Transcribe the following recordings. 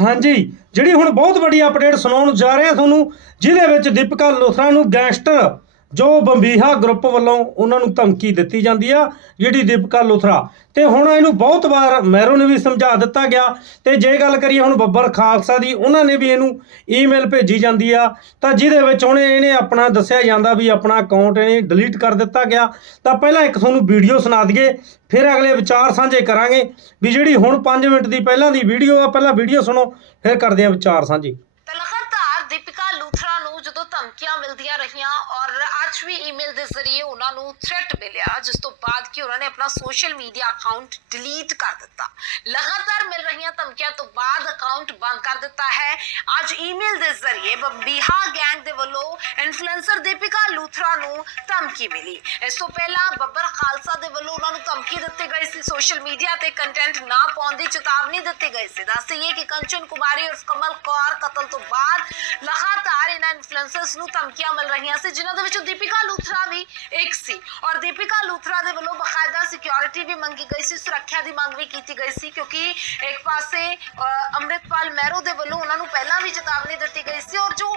ਹਾਂਜੀ, ਜਿਹੜੀ ਹੁਣ ਬਹੁਤ ਵੱਡੀ ਅਪਡੇਟ ਸੁਣਾਉਣ ਜਾ ਰਹੇ ਹਾਂ ਤੁਹਾਨੂੰ, ਜਿਹਦੇ ਵਿੱਚ ਦੀਪਿਕਾ ਲੋਥਰਾ ਨੂੰ ਗੈਂਗਸਟਰ ਜੋ ਬੰਬੀਹਾ ਗਰੁੱਪ ਵੱਲੋਂ ਉਹਨਾਂ ਨੂੰ ਧਮਕੀ ਦਿੱਤੀ ਜਾਂਦੀ ਆ, ਜਿਹੜੀ ਦੀਪਿਕਾ ਲੁਥਰਾ। ਤੇ ਹੁਣ ਇਹਨੂੰ ਬਹੁਤ ਵਾਰ ਮੈਰੋ ਨੇ ਵੀ ਸਮਝਾ ਦਿੱਤਾ ਗਿਆ। ਤੇ ਜੇ ਗੱਲ ਕਰੀਏ ਹੁਣ ਬੱਬਰ ਖਾਲਸਾ ਦੀ, ਉਹਨਾਂ ਨੇ ਵੀ ਇਹਨੂੰ ਈਮੇਲ ਭੇਜੀ ਜਾਂਦੀ ਆ। ਤਾਂ ਜਿਹਦੇ ਵਿੱਚ ਉਹਨੇ ਇਹਨੇ ਆਪਣਾ ਦੱਸਿਆ ਜਾਂਦਾ ਵੀ ਆਪਣਾ ਅਕਾਊਂਟ ਇਹਨੇ ਡਿਲੀਟ ਕਰ ਦਿੱਤਾ ਗਿਆ। ਤਾਂ ਪਹਿਲਾਂ ਇੱਕ ਤੁਹਾਨੂੰ ਵੀਡੀਓ ਸੁਣਾ ਦਈਏ, ਫਿਰ ਅਗਲੇ ਵਿਚਾਰ ਸਾਂਝੇ ਕਰਾਂਗੇ। ਵੀ ਜਿਹੜੀ ਹੁਣ 5 ਮਿੰਟ ਦੀ ਪਹਿਲਾਂ ਦੀ ਵੀਡੀਓ ਆ, ਪਹਿਲਾਂ ਵੀਡੀਓ ਸੁਣੋ, ਫਿਰ ਕਰਦੇ ਆ ਵਿਚਾਰ ਸਾਂਝੇ ਤਾਂ ਲਗਾਤਾਰ ਦੀਪਿਕਾ ਲੂਥਰਾ ਨੂੰ ਜਦੋਂ ਧਮਕੀਆਂ ਮਿਲਦੀਆਂ ਰਹੀਆਂ ਔਰ ਅੱਜ ਵੀ ਈਮੇਲ ਦੇ ਜ਼ਰੀਏ ਉਹਨਾਂ ਨੂੰ ਥ੍ਰੈਟ ਮਿਲਿਆ, ਜਿਸ ਤੋਂ ਬਾਅਦ ਕਿ ਉਹਨਾਂ ਨੇ ਆਪਣਾ ਸੋਸ਼ਲ ਮੀਡੀਆ ਅਕਾਊਂਟ ਡਿਲੀਟ ਕਰ ਦਿੱਤਾ। ਲਗਾਤਾਰ ਮਿਲ ਰਹੀਆਂ ਧਮਕੀਆਂ ਤੋਂ ਬਾਅਦ ਅਕਾਊਂਟ ਬੰਦ ਕਰ ਦਿੱਤਾ ਹੈ। ਅੱਜ ਈਮੇਲ ਦੇ ਜ਼ਰੀਏ ਬੰਬੀਹਾ ਗੈਂਗ ਦੇ ਵੱਲੋਂ ਇਨਫਲੂਐਂਸਰ ਦੀਪਿਕਾ ਲੂਥਰਾ ਨੂੰ ਧਮਕੀ ਮਿਲੀ। ਇਸ ਤੋਂ ਪਹਿਲਾਂ ਬੱਬਰ ਖਾਲਸਾ ਦੇ ਵੱਲੋਂ ਉਹਨਾਂ ਨੂੰ ਧਮਕੀ ਦਿੱਤੀ ਗਈ ਸੀ ਸੋਸ਼ਲ ਮੀਡੀਆ ਤੇ ਕੰਟੈਂਟ ਨਾ ਪਾਉਣ ਦੀ ਚੇਤਾਵਨੀ ਦਿੱਤੀ ਗਈ ਸੀ। ਦੱਸੀਏ ਕਿ ਕੰਚਨ ਕੁਮਾਰੀ ਉਰਫ ਕਮਲ ਕੌਰ ਕਤਲ ਤੋਂ ਬਾਅਦ ਲਗਾਤਾਰ ਇਹਨਾਂ ਇਨਫਲੂਐਂਸਰਸ ਨੂੰ ਧਮਕੀਆਂ ਮਿਲ ਰਹੀਆਂ ਸੀ, ਜਿਨ੍ਹਾਂ ਦੇ ਵਿੱਚੋਂ ਦੀਪਿਕਾ ਲੂਥਰਾ ਵੀ ਇੱਕ ਸੀ। ਔਰ ਦੀਪਿਕਾ ਲੂਥਰਾ ਦੇ ਵੱਲੋਂ ਬਕਾਇਦਾ ਸਿਕਿਉਰਿਟੀ ਵੀ ਮੰਗੀ ਗਈ ਸੀ ਸੁਰੱਖਿਆ ਦੀ ਮੰਗ ਵੀ ਕੀਤੀ ਗਈ ਸੀ ਕਿਉਂਕਿ ਇੱਕ ਪਾਸੇ ਅ, ਅੰਮ੍ਰਿਤਪਾਲ ਮਹਿਰੋ ਦੇ ਵੱਲੋਂ ਉਹਨਾਂ ਨੂੰ ਪਹਿਲਾਂ ਵੀ ਚੇਤਾਵਨੀ ਦਿੱਤੀ ਗਈ ਸੀ ਔਰ ਜੋ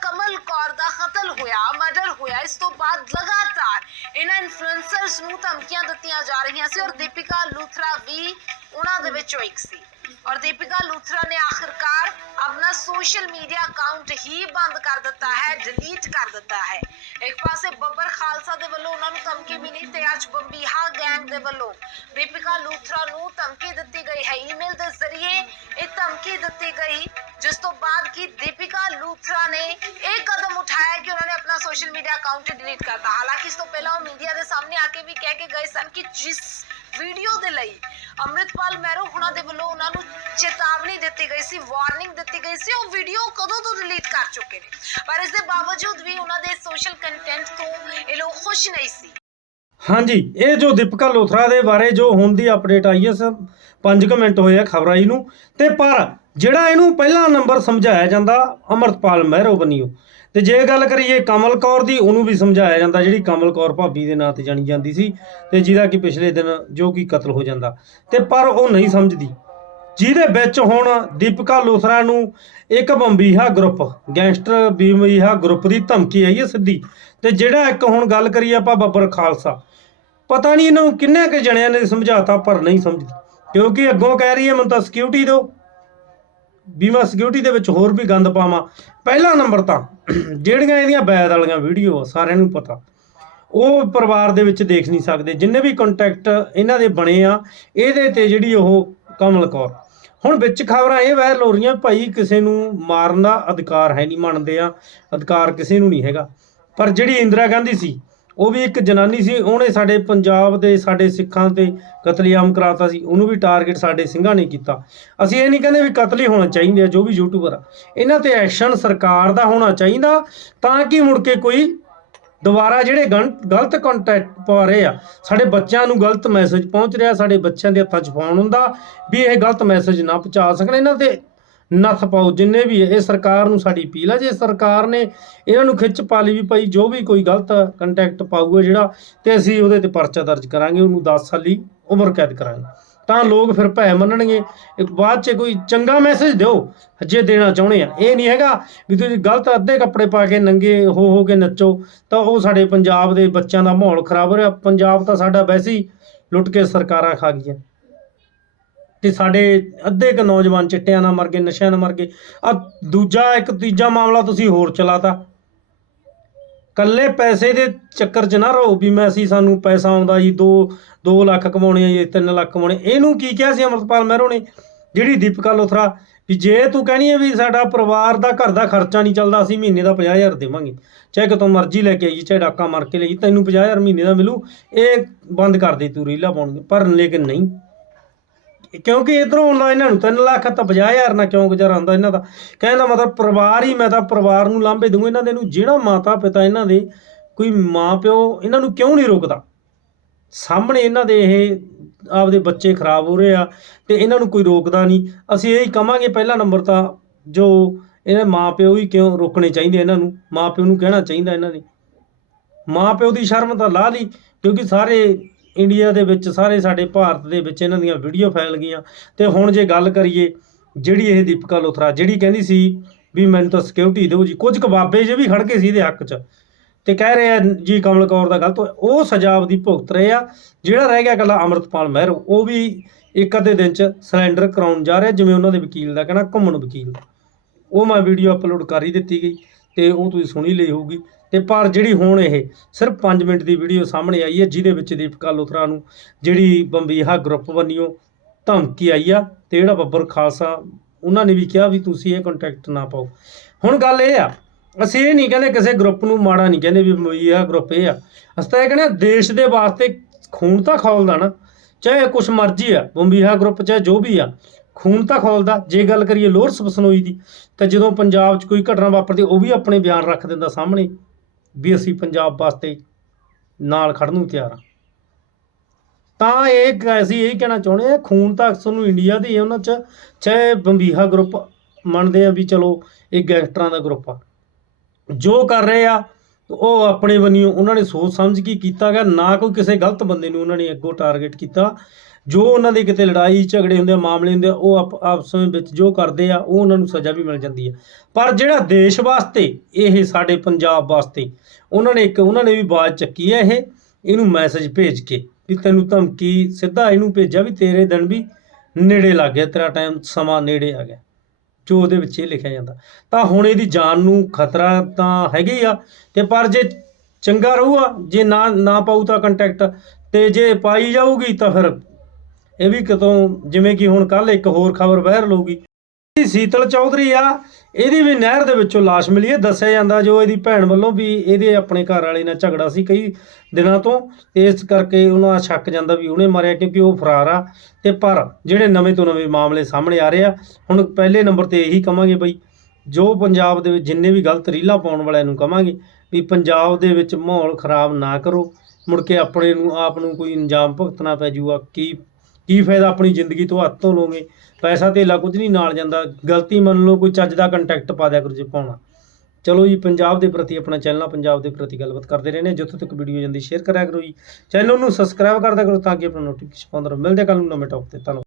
ਕਮਲ ਕੌਰ ਦਾ ਕਤਲ ਹੋਇਆ ਮਰਡਰ ਹੋਇਆ ਇਸ ਤੋਂ ਬਾਅਦ ਲਗਾਤਾਰ ਇਹਨਾਂ ਇਨਫਲੂਐਂਸਰਸ ਨੂੰ ਧਮਕੀਆਂ ਦਿੱਤੀਆਂ ਜਾ ਰਹੀਆਂ ਸੀ ਔਰ ਦੀਪਿਕਾ ਲੂਥਰਾ ਵੀ ਉਹਨਾਂ ਦੇ ਵਿੱਚੋਂ ਇੱਕ ਸੀ। ਔਰ ਦੀਪਿਕਾ ਲੂਥਰਾ ਨੇ ਆਖਿਰਕਾਰ ਆਪਣਾ ਸੋਸ਼ਲ ਮੀਡੀਆ ਅਕਾਊਂਟ ਹੀ ਬੰਦ ਕਰ ਦਿੱਤਾ ਹੈ ਡਿਲੀਟ ਕਰ ਦਿੱਤਾ ਹੈ ਇੱਕ ਪਾਸੇ ਬੱਬਰ ਖਾਲਸਾ ਦੇ ਵੱਲੋਂ ਉਹਨਾਂ ਨੂੰ ਧਮਕੀ ਮਿਲੀ ਤੇ ਅੱਜ ਬੰਬੀਹਾ ਗੈਂਗ ਦੇ ਵੱਲੋਂ ਦੀਪਿਕਾ ਲੂਥਰਾ ਨੂੰ ਧਮਕੀ ਦਿੱਤੀ ਗਈ ਹੈ ਈਮੇਲ ਦੇ ਜ਼ਰੀਏ ਇਹ ਧਮਕੀ ਦਿੱਤੀ ਗਈ ਜਿਸ ਤੋਂ ਬਾਅਦ ਕਿ ਦੀਪਿਕਾ ਲੂਥਰਾ ਨੇ ਇਹ ਕਦਮ ਉਠਾਇਆ ਕਿ ਉਹਨਾਂ ਨੇ ਆਪਣਾ ਸੋਸ਼ਲ ਮੀਡੀਆ ਅਕਾਊਂਟ ਡਿਲੀਟ ਕਰਤਾ ਹਾਲਾਂਕਿ ਇਸ ਤੋਂ ਪਹਿਲਾਂ ਉਹ ਮੀਡੀਆ ਦੇ ਸਾਹਮਣੇ ਆ ਕੇ ਵੀ ਕਹਿ ਕੇ ਗਏ ਸਨ ਕਿ ਜਿਸ ਵੀਡੀਓ ਦੇ ਲਈ। ਅੰਮ੍ਰਿਤਪਾਲ ਮਹਿਰੋ ਹੁਣਾਂ ਦੇ ਵੱਲੋਂ ਉਹਨਾਂ ਨੂੰ ਚੇਤਾਵਨੀ ਦਿੱਤੀ ਗਈ ਸੀ, ਵਾਰਨਿੰਗ ਦਿੱਤੀ ਗਈ ਸੀ। ਉਹ ਵੀਡੀਓ ਕਦੋਂ ਤੋਂ ਡਿਲੀਟ ਕਰ ਚੁੱਕੇ ਨੇ? ਪਰ ਇਸ ਦੇ ਬਾਵਜੂਦ ਵੀ ਉਹਨਾਂ ਦੇ ਸੋਸ਼ਲ ਕੰਟੈਂਟ ਤੋਂ ਇਹ ਲੋਕ ਖੁਸ਼ ਨਹੀਂ ਸੀ। ਹਾਂਜੀ, ਇਹ ਜੋ ਦੀਪਿਕਾ ਲੋਥਰਾ ਦੇ ਬਾਰੇ ਜੋ ਹੁਣ ਦੀ ਅਪਡੇਟ ਆਈ ਹੈ ਸਰ 5 ਮਿੰਟ ਹੋਏ ਆ ਖਬਰ ਆਈ ਨੂੰ। ਤੇ ਪਰ ਜਿਹੜਾ ਇਹਨੂੰ ਪਹਿਲਾ ਨੰਬਰ ਸਮਝਾਇਆ ਜਾਂਦਾ, ਅਮਰਤਪਾਲ ਮਹਿਰੋ ਬਨੀਓ ਤੇ ਜੇ ਗੱਲ ਕਰੀਏ ਕਮਲ ਕੌਰ ਦੀ, ਉਹਨੂੰ ਵੀ ਸਮਝਾਇਆ ਜਾਂਦਾ ਜਿਹੜੀ ਕਮਲ ਕੌਰ ਭਾਬੀ ਦੇ ਨਾਂ ਤੇ ਜਾਣੀ ਜਾਂਦੀ ਸੀ ਤੇ ਜਿਹਦਾ ਕਿ ਪਿਛਲੇ ਦਿਨ ਜੋ ਕਿ ਕਤਲ ਹੋ ਜਾਂਦਾ। ਤੇ ਪਰ ਉਹ ਨਹੀਂ ਸਮਝਦੀ। ਜਿਹਦੇ ਵਿੱਚ ਹੁਣ ਦੀਪਿਕਾ ਲੋਥਰਾ ਨੂੰ ਇੱਕ Bambiha group gangster Bambiha group ਦੀ ਧਮਕੀ ਆਈ ਹੈ ਸਿੱਧੀ। ਤੇ ਜਿਹੜਾ ਇੱਕ ਹੁਣ ਗੱਲ ਕਰੀਏ ਆਪਾਂ ਬੱਬਰ ਖਾਲਸਾ, ਪਤਾ ਨਹੀਂ ਇਹਨਾਂ ਨੂੰ ਕਿੰਨੇ ਕੁ ਜਣਿਆਂ ਨੇ ਸਮਝਾਤਾ ਪਰ ਨਹੀਂ ਸਮਝਦੀ। ਕਿਉਂਕਿ ਅੱਗੋਂ ਕਹਿ ਰਹੀ ਹੈ, ਮੈਨੂੰ ਤਾਂ ਸਿਕਿਉਰਿਟੀ ਦਿਓ। ਵੀ ਸਿਕਿਉਰਿਟੀ ਦੇ ਵਿੱਚ ਹੋਰ ਵੀ ਗੰਦ ਪਾਵਾਂ। ਪਹਿਲਾ ਨੰਬਰ ਤਾਂ ਜਿਹੜੀਆਂ ਇਹਦੀਆਂ ਬੈਦ ਵਾਲੀਆਂ ਵੀਡੀਓ ਸਾਰਿਆਂ ਨੂੰ ਪਤਾ। ਉਹ ਪਰਿਵਾਰ ਦੇ ਵਿੱਚ ਦੇਖ ਨਹੀਂ ਸਕਦੇ। ਜਿੰਨੇ ਵੀ ਕੰਟੈਕਟ ਇਹਨਾਂ ਦੇ ਬਣੇ ਆ, ਇਹਦੇ ਤੇ ਜਿਹੜੀ ਉਹ ਕਮਲ ਕੌਰ। ਹੁਣ ਵਿੱਚ ਖਬਰਾਂ ਇਹ ਵਾਇਰਲ ਹੋ ਰਹੀਆਂ, ਭਾਈ ਕਿਸੇ ਨੂੰ ਮਾਰਨ ਦਾ ਅਧਿਕਾਰ ਹੈ ਨਹੀਂ, ਮੰਨਦੇ ਆ। ਅਧਿਕਾਰ ਕਿਸੇ ਨੂੰ ਨਹੀਂ ਹੈਗਾ। ਪਰ ਜਿਹੜੀ ਇੰਦਰਾ ਗਾਂਧੀ ਸੀ ਉਹ ਵੀ ਇੱਕ ਜਨਾਨੀ ਸੀ, ਉਹਨੇ ਸਾਡੇ ਪੰਜਾਬ ਦੇ, ਸਾਡੇ ਸਿੱਖਾਂ ਤੇ ਕਤਲੇਆਮ ਕਰਾਤਾ ਸੀ, ਉਹਨੂੰ ਵੀ ਟਾਰਗੇਟ ਸਾਡੇ ਸਿੰਘਾਂ ਨੇ ਕੀਤਾ। ਅਸੀਂ ਇਹ ਨਹੀਂ ਕਹਿੰਦੇ ਵੀ ਕਤਲ ਹੀ ਹੋਣਾ ਚਾਹੀਦਾ, ਜੋ ਵੀ ਯੂਟਿਊਬਰ ਆ। ਇਹਨਾਂ ਤੇ ਐਕਸ਼ਨ ਸਰਕਾਰ ਦਾ ਹੋਣਾ ਚਾਹੀਦਾ, ਤਾਂ ਕਿ ਮੁੜ ਕੇ ਕੋਈ ਦੁਬਾਰਾ ਜਿਹੜੇ ਗੰ- ਗਲਤ ਕੰਟੈਂਟ ਪਾ ਰਹੇ ਆ, ਸਾਡੇ ਬੱਚਿਆਂ ਨੂੰ ਗਲਤ ਮੈਸੇਜ ਪਹੁੰਚ ਰਿਹਾ, ਸਾਡੇ ਬੱਚਿਆਂ ਦੇ ਹੱਥਾਂ 'ਚ ਫੋਨ ਹੁੰਦਾ, ਵੀ ਇਹ ਗਲਤ ਮੈਸੇਜ ਨਾ ਪਹੁੰਚਾ ਸਕਣ। ਇਹਨਾਂ ਤੇ ਨੱਥ ਪਾਓ, ਜਿੰਨੇ ਵੀ ਇਹ ਸਰਕਾਰ ਨੂੰ ਸਾਡੀ ਅਪੀਲ ਆ, ਜੇ ਸਰਕਾਰ ਨੇ ਇਹਨਾਂ ਨੂੰ ਖਿੱਚ ਪਾ ਲਈ ਵੀ ਭਾਈ, ਜੋ ਵੀ ਕੋਈ ਗਲਤ ਕੰਟੈਕਟ ਪਾਊਗਾ ਜਿਹੜਾ, ਤੇ ਅਸੀਂ ਉਹਦੇ ਤੇ ਪਰਚਾ ਦਰਜ ਕਰਾਂਗੇ, ਉਹਨੂੰ 10 ਸਾਲੀ ਉਮਰ ਕੈਦ ਕਰਾਂਗੇ। ਤਾਂ ਲੋਕ ਫਿਰ ਭੈ ਮੰਨਣਗੇ। ਇੱਕ ਬਾਅਦ 'ਚ ਕੋਈ ਚੰਗਾ ਮੈਸੇਜ ਦਿਓ, ਜੇ ਦੇਣਾ ਚਾਹੁੰਦੇ ਆ। ਇਹ ਨਹੀਂ ਹੈਗਾ ਵੀ ਤੁਸੀਂ ਗਲਤ ਅੱਧੇ ਕੱਪੜੇ ਪਾ ਕੇ ਨੰਗੇ ਹੋ ਹੋ ਕੇ ਨੱਚੋ, ਤਾਂ ਉਹ ਸਾਡੇ ਪੰਜਾਬ ਦੇ ਬੱਚਿਆਂ ਦਾ ਮਾਹੌਲ ਖਰਾਬ ਹੋ ਰਿਹਾ। ਪੰਜਾਬ ਤਾਂ ਸਾਡਾ ਵੈਸੇ ਹੀ ਲੁੱਟ ਕੇ ਸਰਕਾਰਾਂ ਖਾ ਗਈਆਂ। ਤੇ ਸਾਡੇ ਅੱਧੇ ਕ ਨੌਜਵਾਨ ਚਿੱਟਿਆਂ ਨਾਲ ਮਰ ਗਏ, ਨਸ਼ਿਆਂ ਨਾਲ ਮਰ ਗਏ। ਆ ਦੂਜਾ, ਇੱਕ ਤੀਜਾ ਮਾਮਲਾ ਤੁਸੀਂ ਹੋਰ ਚਲਾਤਾ। ਕੱਲੇ ਪੈਸੇ ਦੇ ਚੱਕਰ 'ਚ ਨਾ ਰਹੋ ਵੀ ਮੈਂ ਅਸੀਂ ਸਾਨੂੰ ਪੈਸਾ ਆਉਂਦਾ ਜੀ 2 2 ਲੱਖ ਕਮਾਉਣੇ ਆ ਜੀ 3 ਲੱਖ ਕਮਾਉਣੇ ਇਹਨੂੰ ਕੀ ਕਿਹਾ ਸੀ ਅਮਰਪਾਲ ਮਹਿਰੋ ਨੇ? ਜਿਹੜੀ ਦੀਪਿਕਾ ਲੋਥਰਾ, ਵੀ ਜੇ ਤੂੰ ਕਹਿਣੀ ਹੈ ਵੀ ਸਾਡਾ ਪਰਿਵਾਰ ਦਾ ਘਰ ਦਾ ਖਰਚਾ ਨਹੀਂ ਚੱਲਦਾ, ਅਸੀਂ ਮਹੀਨੇ ਦਾ 50000 ਦੇਵਾਂਗੇ। ਚਾਹੇ ਕਿਤੋਂ ਮਰਜ਼ੀ ਲੈ ਕੇ ਆਈ, ਚਾਹੇ ਡਾਕਾ ਮਾਰ ਕੇ ਲਈ ਤੈਨੂੰ 50000 ਮਹੀਨੇ ਦਾ ਮਿਲੂ, ਇਹ ਬੰਦ ਕਰ ਦੇ, ਤੂੰ ਰੀਲਾ ਪਾਉਣਗੇ ਪਰ ਲੇਕਿਨ ਨਹੀਂ। ਕਿਉਂਕਿ ਇਧਰੋਂ ਆਉਂਦਾ ਇਹਨਾਂ ਨੂੰ 3 ਲੱਖ ਤਾਂ 50000 ਨਾਲ ਕਿਉਂ ਗੁਜ਼ਾਰਾ ਹੁੰਦਾ ਇਹਨਾਂ ਦਾ? ਕਹਿੰਦਾ ਮਤਲਬ ਪਰਿਵਾਰ ਹੀ, ਮੈਂ ਤਾਂ ਪਰਿਵਾਰ ਨੂੰ ਲਾਂਭੇ ਦੂੰ ਇਹਨਾਂ ਦੇ ਨੂੰ, ਜਿਹੜਾ ਮਾਤਾ ਪਿਤਾ ਇਹਨਾਂ ਦੇ ਕੋਈ ਮਾਂ ਪਿਓ ਇਹਨਾਂ ਨੂੰ ਕਿਉਂ ਨਹੀਂ ਰੋਕਦਾ? ਸਾਹਮਣੇ ਇਹਨਾਂ ਦੇ ਇਹ ਆਪਦੇ ਬੱਚੇ ਖਰਾਬ ਹੋ ਰਹੇ ਆ ਤੇ ਇਹਨਾਂ ਨੂੰ ਕੋਈ ਰੋਕਦਾ ਨਹੀਂ। ਅਸੀਂ ਇਹ ਹੀ ਕਵਾਂਗੇ ਪਹਿਲਾ ਨੰਬਰ ਤਾਂ ਜੋ ਇਹਨਾਂ ਮਾਂ ਪਿਓ ਹੀ ਕਿਉਂ ਰੋਕਣੇ ਚਾਹੀਦੇ ਇਹਨਾਂ ਨੂੰ? ਮਾਂ ਪਿਓ ਨੂੰ ਕਹਿਣਾ ਚਾਹੀਦਾ ਇਹਨਾਂ ਨੇ। ਮਾਂ ਪਿਓ ਦੀ ਸ਼ਰਮ ਤਾਂ ਲਾ ਲਈ, ਕਿਉਂਕਿ ਸਾਰੇ ਇੰਡੀਆ ਦੇ ਵਿੱਚ ਸਾਰੇ ਸਾਡੇ ਭਾਰਤ ਦੇ ਵਿੱਚ ਇਹਨਾਂ ਦੀਆਂ ਵੀਡੀਓ ਫੈਲ ਗਈਆਂ। ਤੇ ਹੁਣ ਜੇ ਗੱਲ ਕਰੀਏ ਜਿਹੜੀ ਇਹ ਦੀਪਿਕਾ ਲੋਥਰਾ, ਜਿਹੜੀ ਕਹਿੰਦੀ ਸੀ ਵੀ ਮੈਨੂੰ ਤਾਂ ਸਿਕਿਉਰਿਟੀ ਦਿਓ ਜੀ, ਕੁਝ ਕੁ ਬਾਬੇ ਜੇ ਵੀ ਖੜ ਕੇ ਸੀ ਇਹਦੇ ਹੱਕ 'ਚ। ਤੇ ਕਹਿ ਰਹੇ ਆ ਜੀ ਕਮਲ ਕੌਰ ਦਾ ਗਲਤ ਉਹ ਸਜ਼ਾ ਦੀ ਭੁਗਤ ਰਹੇ ਆ। ਜਿਹੜਾ ਰਹਿ ਗਿਆ ਇਕੱਲਾ ਅਮਰਤਪਾਲ ਮਹਿਰੋ, ਉਹ ਵੀ ਇੱਕ ਅੱਧੇ ਦਿਨ 'ਚ ਸਿਲੰਡਰ ਕਰਾਉਣ ਜਾ ਰਿਹਾ ਜਿਵੇਂ ਉਹਨਾਂ ਦੇ ਵਕੀਲ ਦਾ ਕਹਿਣਾ, ਘੁੰਮਣ ਵਕੀਲ। ਉਹ ਮੈਂ ਵੀਡੀਓ ਅਪਲੋਡ ਕਰ ਹੀ ਦਿੱਤੀ ਗਈ ਤੇ ਉਹ ਤੁਸੀਂ ਸੁਣੀ ਲਈ ਹੋਊਗੀ। ਤੇ ਪਰ ਜਿਹੜੀ ਹੁਣ ਇਹ ਸਿਰਫ 5 ਮਿੰਟ ਦੀ ਵੀਡੀਓ ਸਾਹਮਣੇ ਆਈ ਹੈ ਜਿਹਦੇ ਵਿੱਚ ਦੀਪਕਾ ਲੋਥਰਾ ਨੂੰ ਜਿਹੜੀ ਬੰਬੀਹਾ ਗਰੁੱਪ ਬੰਨਿਓ ਧਮਕੀ ਆਈ ਆ ਤੇ ਜਿਹੜਾ ਬੱਬਰ ਖਾਲਸਾ ਉਹਨਾਂ ਨੇ ਵੀ ਕਿਹਾ ਵੀ ਤੁਸੀਂ ਇਹ ਕੰਟੈਕਟ ਨਾ ਪਾਓ। ਹੁਣ ਗੱਲ ਇਹ ਆ ਅਸੀਂ ਇਹ ਨਹੀਂ ਕਹਿੰਦੇ ਕਿਸੇ ਗਰੁੱਪ ਨੂੰ ਮਾੜਾ ਨਹੀਂ ਕਹਿੰਦੇ ਵੀ ਬੰਬੀਹਾ ਗਰੁੱਪ ਇਹ ਆ। ਅਸੀਂ ਤਾਂ ਇਹ ਕਹਿੰਦੇ ਆ, ਦੇਸ਼ ਦੇ ਵਾਸਤੇ ਖੂਨ ਤਾਂ ਖੋਲਦਾ ਨਾ ਚਾਹੇ ਕੁਛ ਮਰਜ਼ੀ ਆ ਬੰਬੀਹਾ ਗਰੁੱਪ ਚਾਹੇ ਜੋ ਵੀ ਆ ਖੂਨ ਤਾਂ ਖੋਲਦਾ। ਜੇ ਗੱਲ ਕਰੀਏ ਲੋਅਰ ਸਬਸਨੋਈ ਦੀ ਤਾਂ ਜਦੋਂ ਪੰਜਾਬ 'ਚ ਕੋਈ ਘਟਨਾ ਵਾਪਰਦੀ ਉਹ ਵੀ ਆਪਣੇ ਬਿਆਨ ਰੱਖ ਦਿੰਦਾ ਸਾਹਮਣੇ। ਵੀ ਅਸੀਂ ਪੰਜਾਬ ਵਾਸਤੇ ਨਾਲ ਖੜਨ ਨੂੰ ਤਿਆਰ ਆ ਤਾਂ ਇਹ ਅਸੀਂ ਇਹ ਕਹਿਣਾ ਚਾਹੁੰਦੇ ਆ ਖੂਨ ਤਾਂ ਅਕਸਰ ਨੂੰ ਇੰਡੀਆ ਦੀ ਹੈ ਉਹਨਾਂ 'ਚ ਚਾਹੇ ਬੰਬੀਹਾ ਗਰੁੱਪ ਮੰਨਦੇ ਆ ਵੀ ਚਲੋ ਇਹ ਗੈਂਗਸਟਰਾਂ ਦਾ ਗਰੁੱਪ ਆ। ਜੋ ਕਰ ਰਹੇ ਆ, ਉਹ ਆਪਣੇ ਬੰਨਿਓ ਉਹਨਾਂ ਨੇ ਸੋਚ ਸਮਝ ਕੇ ਕੀਤਾ ਗਿਆ, ਨਾ ਕੋਈ ਕਿਸੇ ਗਲਤ ਬੰਦੇ ਨੂੰ ਉਹਨਾਂ ਨੇ ਅੱਗੋਂ ਟਾਰਗੇਟ ਕੀਤਾ। ਜੋ ਉਹਨਾਂ ਦੇ ਕਿਤੇ ਲੜਾਈ ਝਗੜੇ ਹੁੰਦੇ ਆ, ਮਾਮਲੇ ਹੁੰਦੇ ਆ, ਉਹ ਆਪ- ਆਪਸ ਵਿੱਚ ਜੋ ਕਰਦੇ ਆ, ਉਹ ਉਹਨਾਂ ਨੂੰ ਸਜ਼ਾ ਵੀ ਮਿਲ ਜਾਂਦੀ ਆ। ਪਰ ਜਿਹੜਾ ਦੇਸ਼ ਵਾਸਤੇ ਇਹ ਸਾਡੇ ਪੰਜਾਬ ਵਾਸਤੇ, ਉਹਨਾਂ ਨੇ ਇੱਕ, ਉਹਨਾਂ ਨੇ ਵੀ ਬਾਤ ਚੱਕੀ ਹੈ ਇਹ, ਇਹਨੂੰ ਮੈਸੇਜ ਭੇਜ ਕੇ ਵੀ ਤੈਨੂੰ ਧਮਕੀ ਸਿੱਧਾ ਇਹਨੂੰ ਭੇਜਿਆ ਵੀ ਤੇਰੇ ਦਿਨ ਵੀ ਨੇੜੇ ਲੱਗ ਗਿਆ, ਤੇਰਾ ਟਾਈਮ ਸਮਾਂ ਨੇੜੇ ਆ ਗਿਆ। ਜੋ ਉਹਦੇ ਵਿੱਚ ਇਹ ਲਿਖਿਆ ਜਾਂਦਾ। ਤਾਂ ਹੁਣ ਇਹਦੀ ਜਾਨ ਨੂੰ ਖਤਰਾ ਤਾਂ ਹੈਗਾ ਹੀ ਆ, ਤੇ ਪਰ ਜੇ ਚੰਗਾ ਰਹੂਗਾ, ਜੇ ਨਾ ਨਾ ਪਾਊ ਤਾਂ ਕੰਟੈਕਟ ਤੇ ਜੇ ਪਾਈ ਜਾਊਗੀ ਤਾਂ ਫਿਰ ਇਹ ਵੀ ਕਿਤੋਂ ਜਿਵੇਂ ਕਿ ਹੁਣ ਕੱਲ ਇੱਕ ਹੋਰ ਖਬਰ ਵਾਇਰਲ ਹੋਊਗੀ ਇਹ ਸੀਤਲ ਚੌਧਰੀ ਆ, ਇਹਦੀ ਵੀ ਨਹਿਰ ਦੇ ਵਿੱਚੋਂ ਲਾਸ਼ ਮਿਲੀ ਹੈ। ਦੱਸਿਆ ਜਾਂਦਾ ਜੋ ਇਹਦੀ ਭੈਣ ਵੱਲੋਂ ਵੀ ਇਹਦੇ ਆਪਣੇ ਘਰ ਵਾਲੇ ਨਾਲ ਝਗੜਾ ਸੀ ਕਈ ਦਿਨਾਂ ਤੋਂ ਇਸ ਕਰਕੇ ਉਹਨਾਂ ਦਾ ਸ਼ੱਕ ਜਾਂਦਾ ਵੀ ਉਹਨੇ ਮਾਰਿਆ ਕਿਉਂਕਿ ਉਹ ਫਰਾਰ ਆ। ਤੇ ਪਰ ਜਿਹੜੇ ਨਵੇਂ ਤੋਂ ਨਵੇਂ ਮਾਮਲੇ ਸਾਹਮਣੇ ਆ ਰਹੇ ਆ, ਹੁਣ ਪਹਿਲੇ ਨੰਬਰ ਤੇ ਇਹੀ ਕਵਾਂਗੇ ਬਈ, ਜੋ ਪੰਜਾਬ ਦੇ ਵਿੱਚ ਜਿੰਨੇ ਵੀ ਗਲਤ ਰੀਲਾਂ ਪਾਉਣ ਵਾਲਿਆਂ ਨੂੰ ਕਵਾਂਗੇ ਵੀ ਪੰਜਾਬ ਦੇ ਵਿੱਚ ਮਾਹੌਲ ਖਰਾਬ ਨਾ ਕਰੋ। ਮੁੜ ਕੇ ਆਪਣੇ ਨੂੰ, ਆਪ ਨੂੰ ਕੋਈ ਇੰਜਾਮ ਭੁਗਤਣਾ ਪੈ ਜੂਗਾ ਕੀ ਕੀ ਫਾਇਦਾ ਆਪਣੀ ਜ਼ਿੰਦਗੀ ਤੋਂ ਹੱਥ ਧੋ ਲੋਗੇ ਪੈਸਾ ਧੇਲਾ ਕੁਝ ਨਹੀਂ ਨਾਲ ਜਾਂਦਾ। ਗਲਤੀ ਮੰਨ ਲਓ ਕੋਈ ਚੱਜ ਦਾ ਕੰਟੈਕਟ ਪਾ ਦਿਆ ਕਰੋ ਜੇ ਪਾਉਣਾ। ਚਲੋ ਜੀ ਪੰਜਾਬ ਦੇ ਪ੍ਰਤੀ ਆਪਣਾ ਚੈਨਲ ਆ, ਪੰਜਾਬ ਦੇ ਪ੍ਰਤੀ ਗੱਲਬਾਤ ਕਰਦੇ ਰਹਿੰਦੇ ਹਾਂ। ਜਿੱਥੋਂ ਤੱਕ ਵੀਡੀਓ ਜਾਂਦੀ ਸ਼ੇਅਰ ਕਰਿਆ ਕਰੋ ਜੀ। ਚੈਨਲ ਨੂੰ ਸਬਸਕ੍ਰਾਈਬ ਕਰਦਿਆ ਕਰੋ ਤਾਂ ਕਿ ਆਪਣਾ ਨੋਟੀਫਿਕੇਸ਼ਨ ਪਾਉਂਦਾ ਰਹੋ। ਮਿਲਦੇ ਕੱਲ ਨੂੰ ਨਵੇਂ ਟੌਪ ਤੇ। ਧੰਨਵਾਦ।